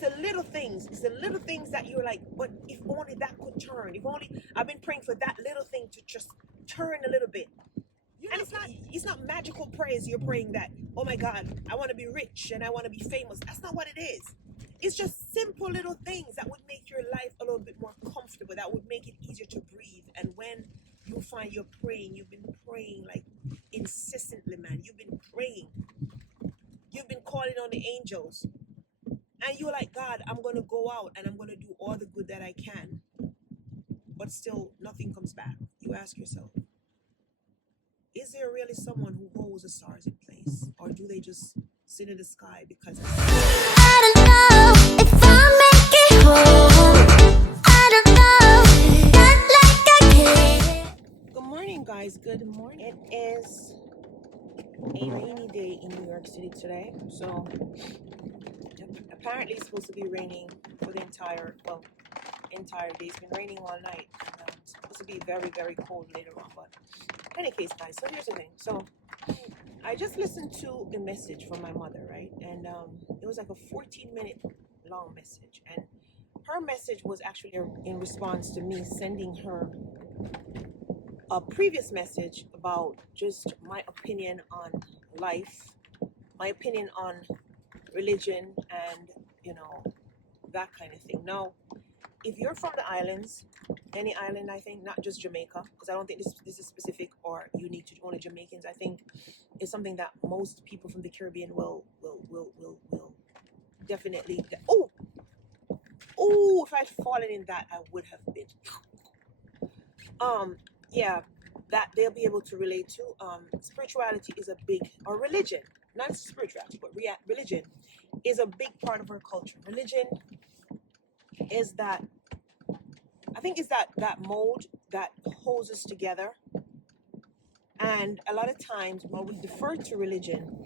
it's the little things. It's the little things that you're like, but if only that could turn. If only I've been praying for that little thing to just turn a little bit. And it's not magical prayers you're praying that, oh my God, I want to be rich and I want to be famous. That's not what it is. It's just simple little things that would make your life a little bit more comfortable, that would make it easier to breathe. And when you find you're praying, you've been praying like incessantly, man. You've been praying. You've been calling on the angels. And you're like, God, I'm going to go out and I'm going to do all the good that I can. But still, nothing comes back. You ask yourself, is there really someone who holds the stars in place? Or do they just sit in the sky because I don't know if I'll make it home. I don't know, not like I can. Good morning, guys. Good morning. It is a rainy day in New York City today. So apparently it's supposed to be raining for the entire day. It's been raining all night. It's supposed to be very, very cold later on. But in any case, guys, so here's the thing. So I just listened to a message from my mother, right? And it was like a 14-minute long message. And her message was actually in response to me sending her a previous message about just my opinion on life, my opinion on religion, and, that kind of thing. Now, if you're from the islands, any island, I think, not just Jamaica, because I don't think this is specific or unique to only Jamaicans. I think it's something that most people from the Caribbean will definitely. If I'd fallen in that, I would have been. Yeah, that they'll be able to relate to. Spirituality is a big, or religion, not spirituality, but religion is a big part of our culture. Religion is that, I think, is that mold that holds us together. And a lot of times, when we defer to religion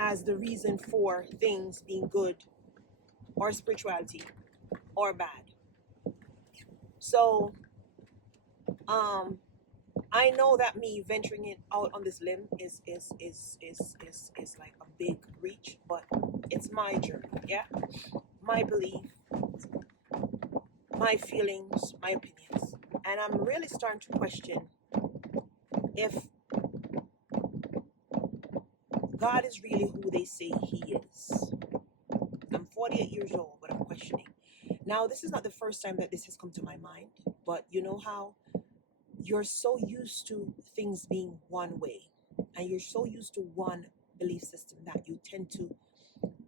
as the reason for things being good, or spirituality, or bad. So, I know that me venturing it out on this limb is like a big reach, but it's my journey, yeah, my belief, my feelings, my opinions, and I'm really starting to question if God is really who they say He is. I'm 48 years old, but I'm questioning. Now, this is not the first time that this has come to my mind, but you know how you're so used to things being one way, and you're so used to one belief system that you tend to,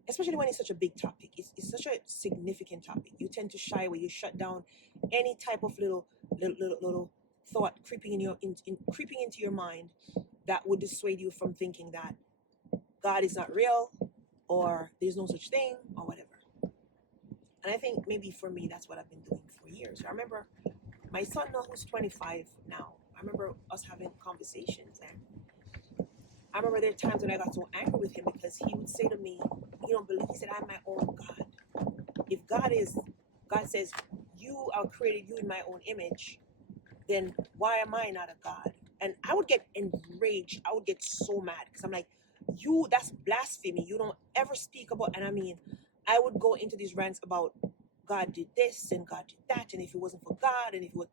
especially when it's such a big topic, it's such a significant topic, you tend to shy away, you shut down any type of little thought creeping creeping into your mind that would dissuade you from thinking that God is not real, or there's no such thing, or whatever. And I think maybe for me, that's what I've been doing for years. I remember my son now, who's 25 now, I remember us having conversations, and I remember there are times when I got so angry with him because he would say to me, "You don't believe?" He said, "I'm my own God. If God says I created you in my own image, then why am I not a God?" And I would get enraged. I would get so mad because I'm like, that's blasphemy. You don't ever speak about, and I mean, I would go into these rants about God did this and God did that, and if it wasn't for God, and if it was,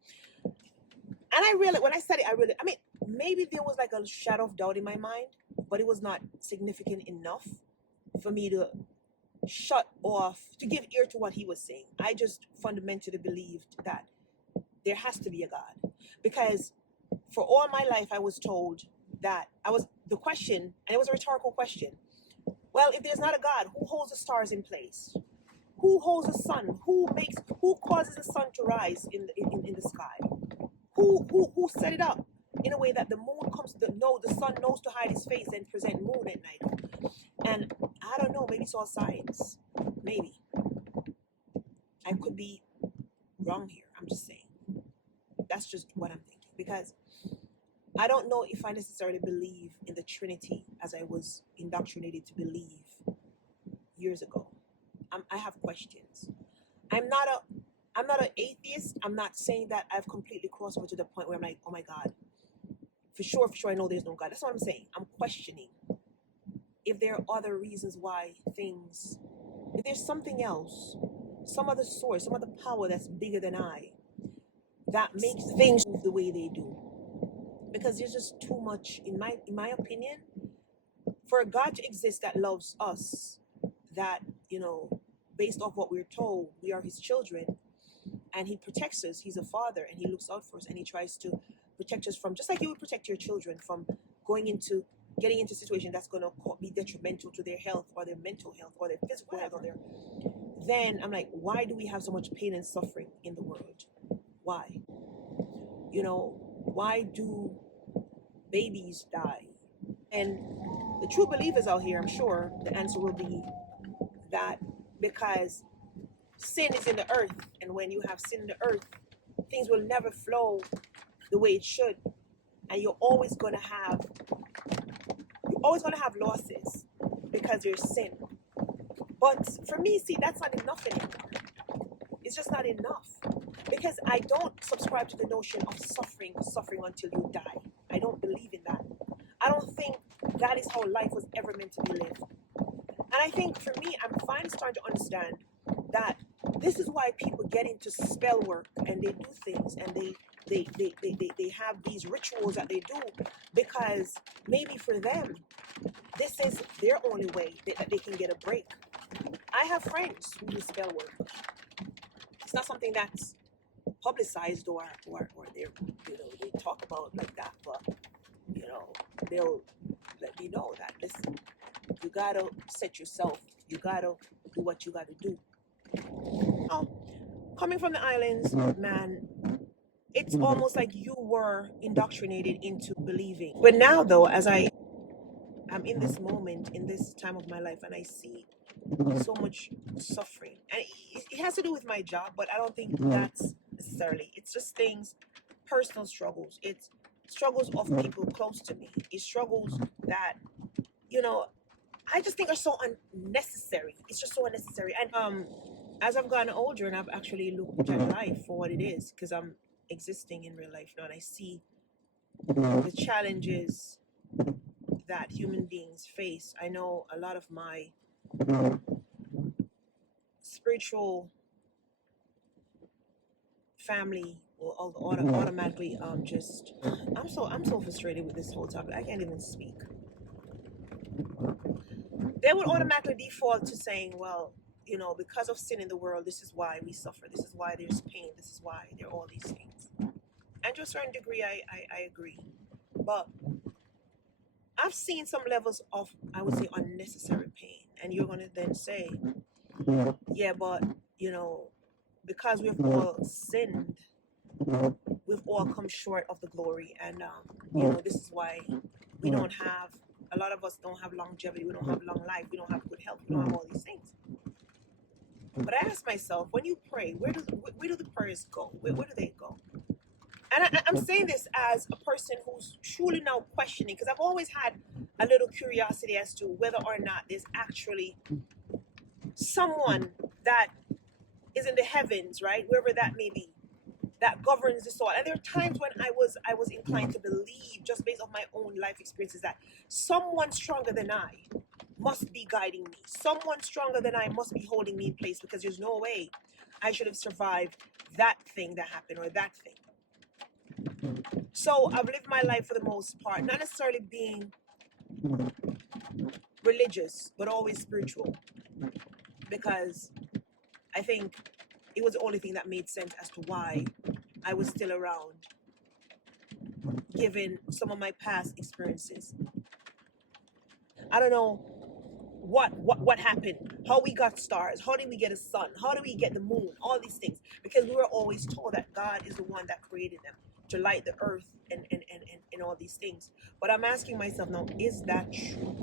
and when I said it, I mean, maybe there was like a shadow of doubt in my mind, but it was not significant enough for me to give ear to what he was saying. I just fundamentally believed that there has to be a God, because for all my life I was told that the question, and it was a rhetorical question. Well, if there's not a God, who holds the stars in place? Who holds the sun? Who causes the sun to rise in the sky? Who set it up in a way that the moon the sun knows to hide his face and present moon at night? And I don't know, maybe it's all science. Maybe. I could be wrong here. I'm just saying. That's just what I'm thinking. Because I don't know if I necessarily believe in the Trinity as I was indoctrinated to believe years ago. I have questions. I'm not an atheist. I'm not saying that I've completely crossed over to the point where I'm like, oh my God, for sure, I know there's no God. That's what I'm saying. I'm questioning if there are other reasons why because there's something else, some other source, some other power that's bigger than I, that makes things move the way they do. Because there's just too much, in my opinion, for a God to exist that loves us, that, based off what we're told, we are his children, and he protects us. He's a father, and he looks out for us, and he tries to protect us from, just like you would protect your children from getting into situations that's going to be detrimental to their health or their mental health or their physical health then I'm like, why do we have so much pain and suffering in the world? Why? Why do babies die? And the true believers out here, I'm sure the answer will be that because sin is in the earth, and when you have sin in the earth, things will never flow the way it should, and you're always going to have losses because there's sin. But for me, see, that's not enough anymore. It's just not enough, because I don't subscribe to the notion of suffering until you die. I don't believe in that. I don't think that is how life was ever meant to be lived. And I think for me, I'm finally starting to understand that this is why people get into spell work, and they do things, and they have these rituals that they do, because maybe for them, this is their only way that they can get a break. I have friends who do spell work. It's not something that's publicized or they talk about like that, but they'll let me know that, listen, you gotta set yourself, you gotta do what you gotta do. Oh, coming from the islands, man, it's almost like you were indoctrinated into believing. But now, though, as I'm in this moment, in this time of my life, and I see so much suffering, and it has to do with my job, but I don't think that's necessarily. It's just things, personal struggles. It's struggles of people close to me. It's struggles that, I just think are so unnecessary. It's just so unnecessary. And as I've gotten older, and I've actually looked at life for what it is, because I'm existing in real life now, and I see the challenges that human beings face. I know a lot of my spiritual family will automatically just, I'm so frustrated with this whole topic. I can't even speak. They would automatically default to saying, well, because of sin in the world, this is why we suffer. This is why there's pain. This is why there are all these things. And to a certain degree, I agree. But I've seen some levels of, I would say, unnecessary pain. And you're going to then say, yeah, but, because we've all sinned, we've all come short of the glory. And, this is why we don't have, a lot of us don't have longevity. We don't have long life. We don't have good health. We don't have all these things. But I ask myself, when you pray, where do the prayers go? Where do they go? And I'm saying this as a person who's truly now questioning, because I've always had a little curiosity as to whether or not there's actually someone that is in the heavens, right, wherever that may be, that governs the soul. And there are times when I was inclined to believe, just based on my own life experiences, that someone stronger than I must be guiding me. Someone stronger than I must be holding me in place, because there's no way I should have survived that thing that happened or that thing. So I've lived my life for the most part, not necessarily being religious, but always spiritual, because I think it was the only thing that made sense as to why I was still around, given some of my past experiences. I don't know what happened, how we got stars, how did we get a sun, how do we get the moon, all these things, because we were always told that God is the one that created them to light the earth and all these things. But I'm asking myself now, is that true?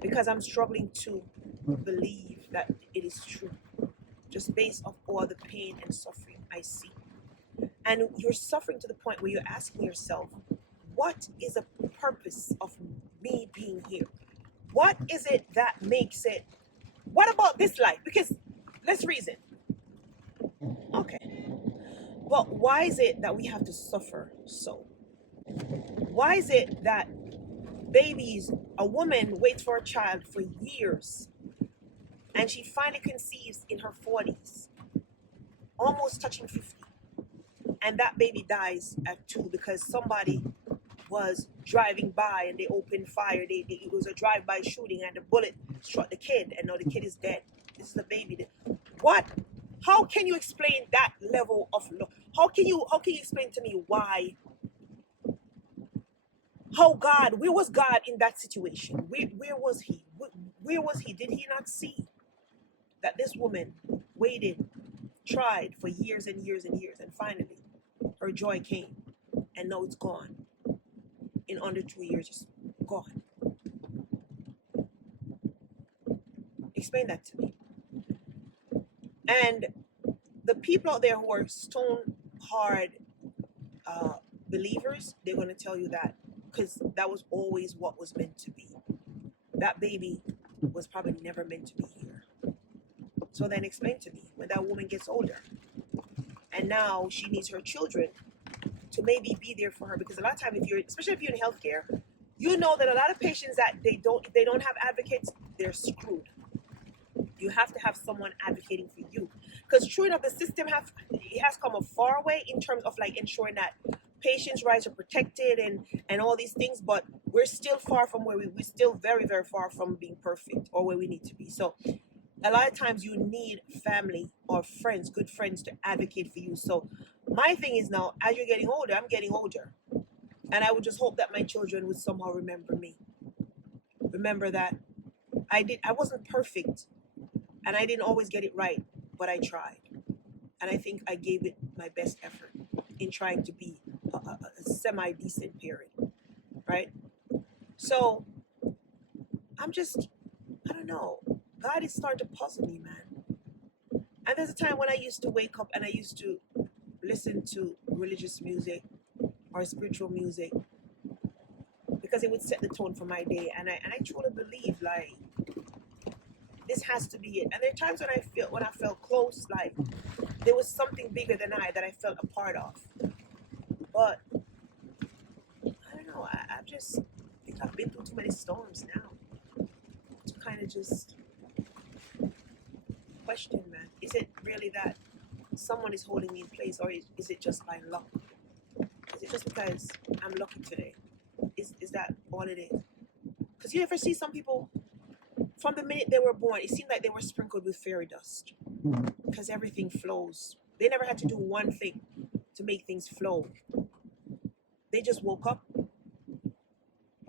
Because I'm struggling to believe that it is true, just based off all the pain and suffering I see. And you're suffering to the point where you're asking yourself, what is the purpose of me being here? What is it that makes it? What about this life? Because let's reason. Okay. But why is it that we have to suffer so? Why is it that a woman waits for a child for years, And she finally conceives in her 40s, almost touching 50. And that baby dies at 2 because somebody was driving by and they opened fire. It was a drive-by shooting and the bullet struck the kid, and now the kid is dead. This is the baby. What? How can you explain that level of love? How can you explain to me why? How God? Where was God in that situation? Where was He? Where was He? Did He not see that this woman waited, tried for years and years and years, and finally her joy came, and now it's gone. In under 2 years, just gone. Explain that to me. And the people out there who are stone hard believers, they're going to tell you that because that was always what was meant to be. That baby was probably never meant to be here. So then explain to me, when that woman gets older and now she needs her children to maybe be there for her, because a lot of times, especially if you're in healthcare, you know that a lot of patients that if they don't have advocates, they're screwed. You have to have someone advocating for you, because true enough, the system has come a far way in terms of like ensuring that patients' rights are protected and all these things, but we're still far from where we're still very, very far from being perfect or where we need to be. So a lot of times you need family or friends, good friends, to advocate for you. So my thing is, now as you're getting older, I'm getting older, and I would just hope that my children would somehow remember me, remember that I wasn't perfect and I didn't always get it right, but I tried, and I think I gave it my best effort in trying to be a semi-decent parent, right? So I don't know, God is starting to puzzle me, man. And there's a time when I used to wake up and I used to listen to religious music or spiritual music because it would set the tone for my day, and I truly believe like this has to be it. And there are times when I felt close, like there was something bigger than I that I felt a part of. But I don't know, I think I've been through too many storms now to kind of just question, man. Is it really that someone is holding me in place, or is it just by luck? Is it just because I'm lucky today? Is that all it is? Because you ever see some people, from the minute they were born, it seemed like they were sprinkled with fairy dust because everything flows. They never had to do one thing to make things flow. They just woke up,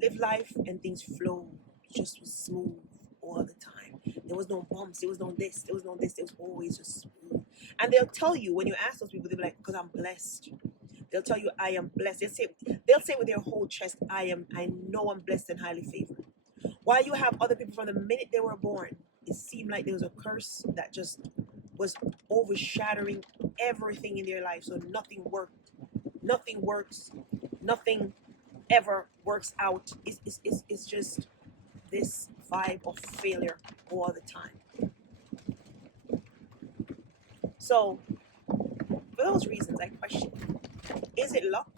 lived life, and things flowed. Just was smooth all the time. There was no bumps. There was no this. There was no this. It was always just smooth. And they'll tell you, when you ask those people, they'll be like, because I'm blessed. They'll tell you, I am blessed. They'll say with their whole chest, I know I'm blessed and highly favored. While you have other people, from the minute they were born, it seemed like there was a curse that just was overshadowing everything in their life. So nothing worked. Nothing works. Nothing ever works out. It's just this vibe of failure all the time. So for those reasons, I question, is it luck?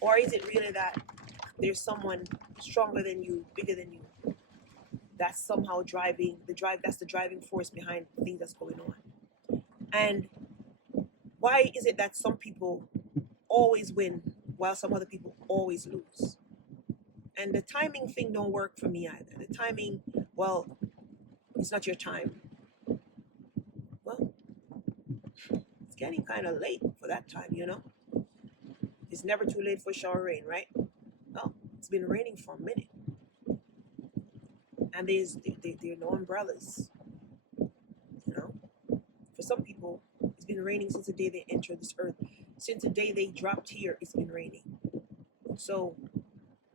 Or is it really that there's someone stronger than you, bigger than you, that's somehow that's the driving force behind the things that's going on? And why is it that some people always win while some other people always lose? And the timing thing don't work for me either. The timing, well, it's not your time. Well, it's getting kind of late for that time, you know? It's never too late for shower rain, right? Well, it's been raining for a minute. And there are no umbrellas, you know? For some people, it's been raining since the day they entered this earth. Since the day they dropped here, it's been raining. So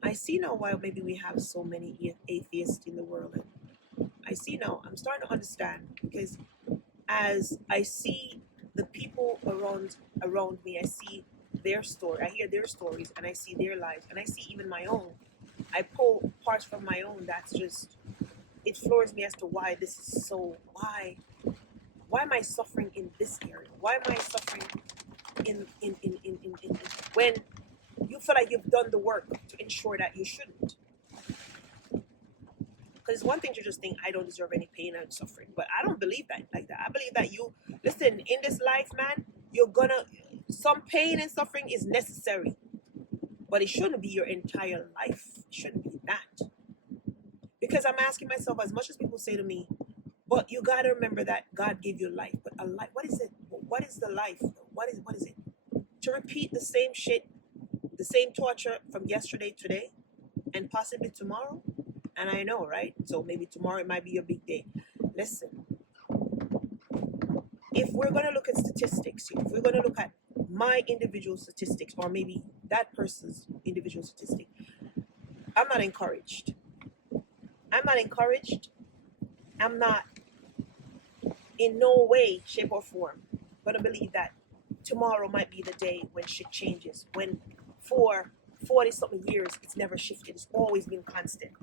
I see now why maybe we have so many atheists in the world. And I see now, I'm starting to understand, because as I see the people around me, I see their story, I hear their stories, and I see their lives, and I see even my own. I pull parts from my own that's just, it floors me as to why this is so, why am I suffering in this area? Why am I suffering in when you feel like you've done the work to ensure that you shouldn't? Because Because it's one thing to just think I don't deserve any pain and suffering, but I don't believe that like that. I believe that you listen in this life, man. You're gonna some pain and suffering is necessary, but it shouldn't be your entire life. It shouldn't be that. Because I'm asking myself, as much as people say to me, but you gotta remember that God gave you life. But a life, what is it? What is the life? What is it? To repeat the same shit, the same torture from yesterday, today, and possibly tomorrow? And I know, right? So maybe tomorrow it might be your big day. Listen, if we're gonna look at statistics, if we're gonna look at my individual statistics, or maybe that person's individual statistic, I'm not encouraged. I'm not encouraged. I'm not in no way, shape, or form gonna believe that tomorrow might be the day when shit changes. When for 40 something years it's never shifted. It's always been constant.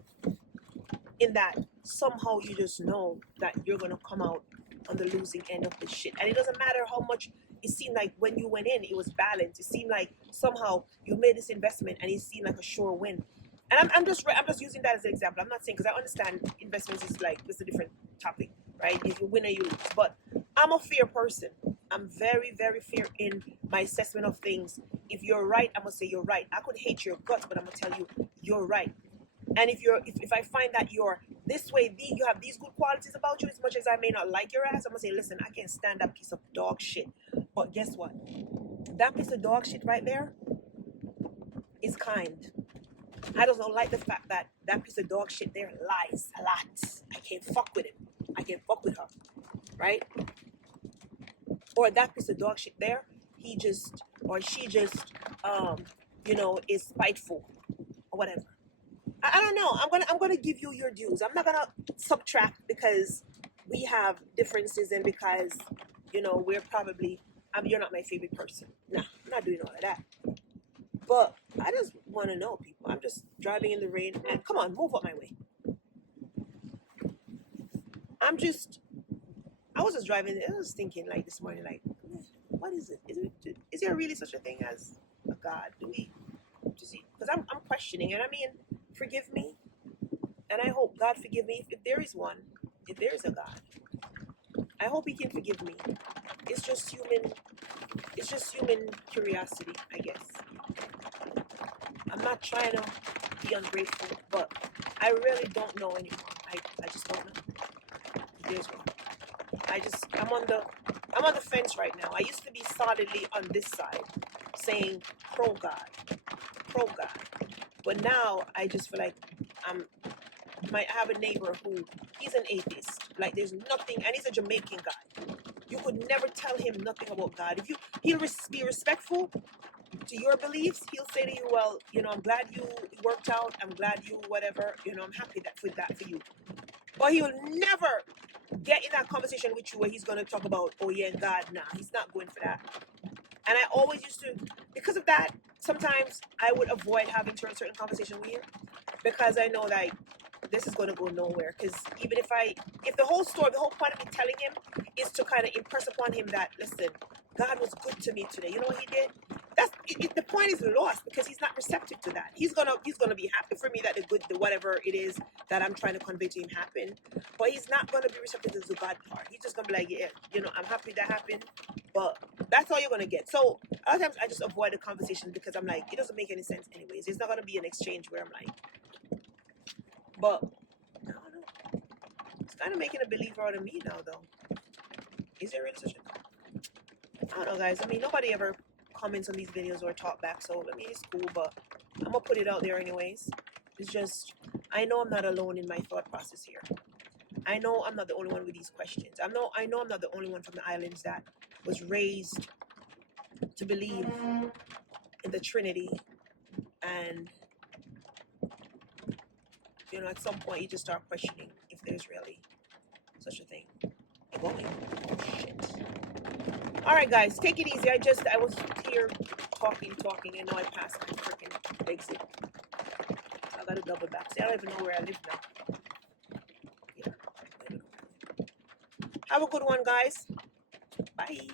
In that somehow you just know that you're gonna come out on the losing end of this shit. And it doesn't matter how much it seemed like when you went in, it was balanced. It seemed like somehow you made this investment and it seemed like a sure win. And I'm just using that as an example. I'm not saying, because I understand investments is like, it's a different topic, right? If you win or you lose. But I'm a fair person. I'm very, very fair in my assessment of things. If you're right, I'm gonna say you're right. I could hate your guts, but I'm gonna tell you you're right. And if I find that you're this way, you have these good qualities about you, as much as I may not like your ass, I'm gonna say, listen, I can't stand that piece of dog shit. But guess what? That piece of dog shit right there is kind. I just don't like the fact that that piece of dog shit there lies a lot. I can't fuck with him. I can't fuck with her, right? Or that piece of dog shit there, he just or she just, is spiteful or whatever. I don't know. I'm gonna give you your dues. I'm not gonna subtract because we have differences and because we're probably you're not my favorite person. Nah, I'm not doing all of that. But I just want to know, people. I'm just driving in the rain and come on, move up my way. I was just driving. I was thinking like this morning, like, what is it? Is there really such a thing as a God? Do we? Because I'm questioning, and I mean, forgive me, and I hope God forgive me if there is one, if there is a God. I hope He can forgive me. It's just human curiosity, I guess. I'm not trying to be ungrateful, but I really don't know anymore. I just don't know. There's one. I'm on the fence right now. I used to be solidly on this side, saying pro God. But now I just feel like I have a neighbor who he's an atheist. Like there's nothing, and he's a Jamaican guy. You could never tell him nothing about God. He'll be respectful to your beliefs. He'll say to you, well, I'm glad you worked out. I'm glad you whatever. I'm happy for you. But he'll never get in that conversation with you where he's going to talk about, oh yeah, God. Nah, he's not going for that. And I always used to, because of that, sometimes I would avoid having certain conversation with him because I know that this is going to go nowhere. Because even if the whole point of me telling him is to kind of impress upon him that, listen, God was good to me today. You know what He did? The point is lost because he's not receptive to that. He's gonna be happy for me that the whatever it is that I'm trying to convey to him happened, but he's not gonna be receptive to the God part. He's just gonna be like, yeah, I'm happy that happened, but that's all you're gonna get. So a lot of times I just avoid the conversation because I'm like, it doesn't make any sense anyways. It's not gonna be an exchange where I'm like, but I don't know. It's kind of making a believer out of me now, though. Is there really such a thing? I don't know, guys. I mean, nobody ever comments on these videos or talk back, so I mean, it's cool, but I'm gonna put it out there anyways. It's just, I know I'm not alone in my thought process here. I know I'm not the only one with these questions. I know I'm not the only one from the islands that was raised to believe in the Trinity, and at some point you just start questioning if there's really such a thing. Going. Oh shit. Alright guys, take it easy. I was here talking, and now I passed my freaking exit. So I gotta double back. See, I don't even know where I live now. Yeah, I don't know. Have a good one, guys. Bye.